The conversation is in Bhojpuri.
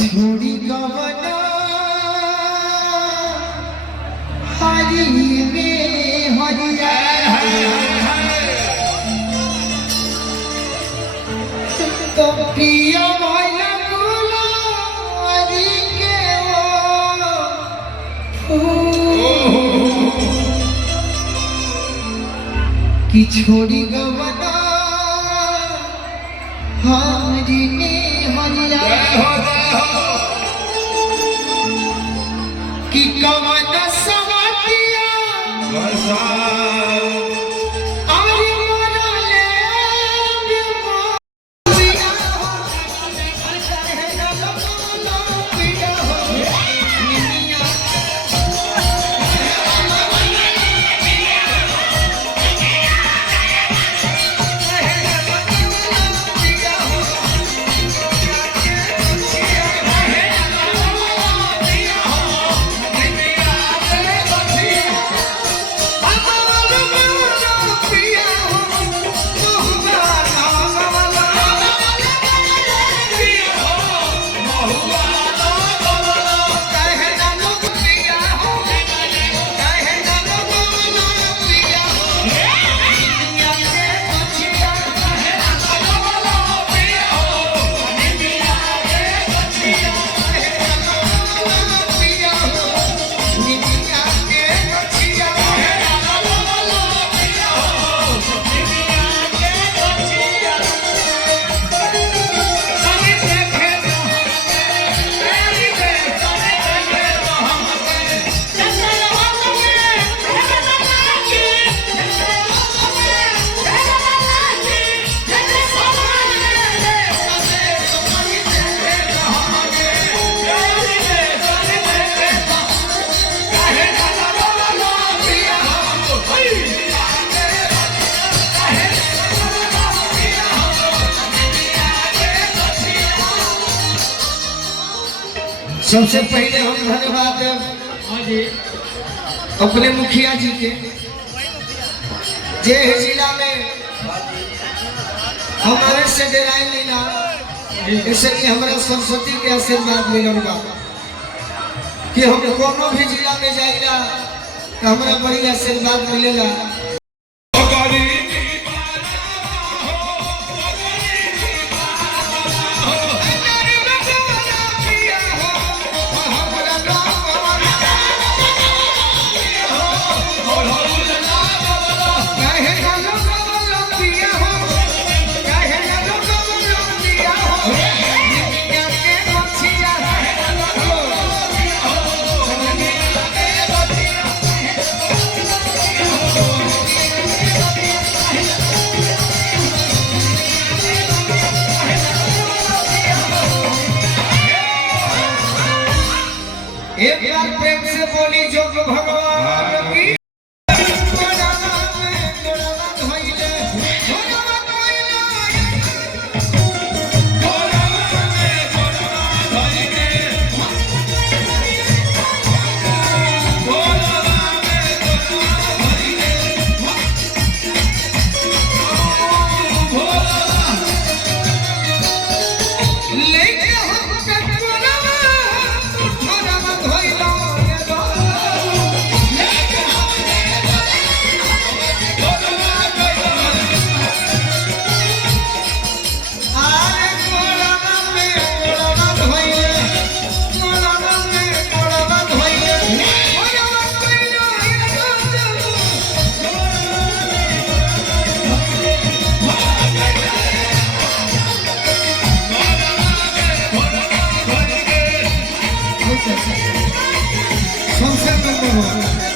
छोड़ी गवना हरी में हरिया तो प्रिय भैया गुलारी के कि छोड़ी गवना हरी में हरिया कि कवन सवतिया अरे मोरले बिया है गलो पिया हो निमिया सबसे पहले हम धन्यवाद अपने मुखिया जी के जे जिला में हमारे से डेराई मिला इसलिए हमारा सरस्वती के आशीर्वाद मिलल बा कि हम कोनो भी जिला में जाइला तो हमारा बड़ी आशीर्वाद मिलेला। एक बार प्रेम से बोली जो भगवान की संसद में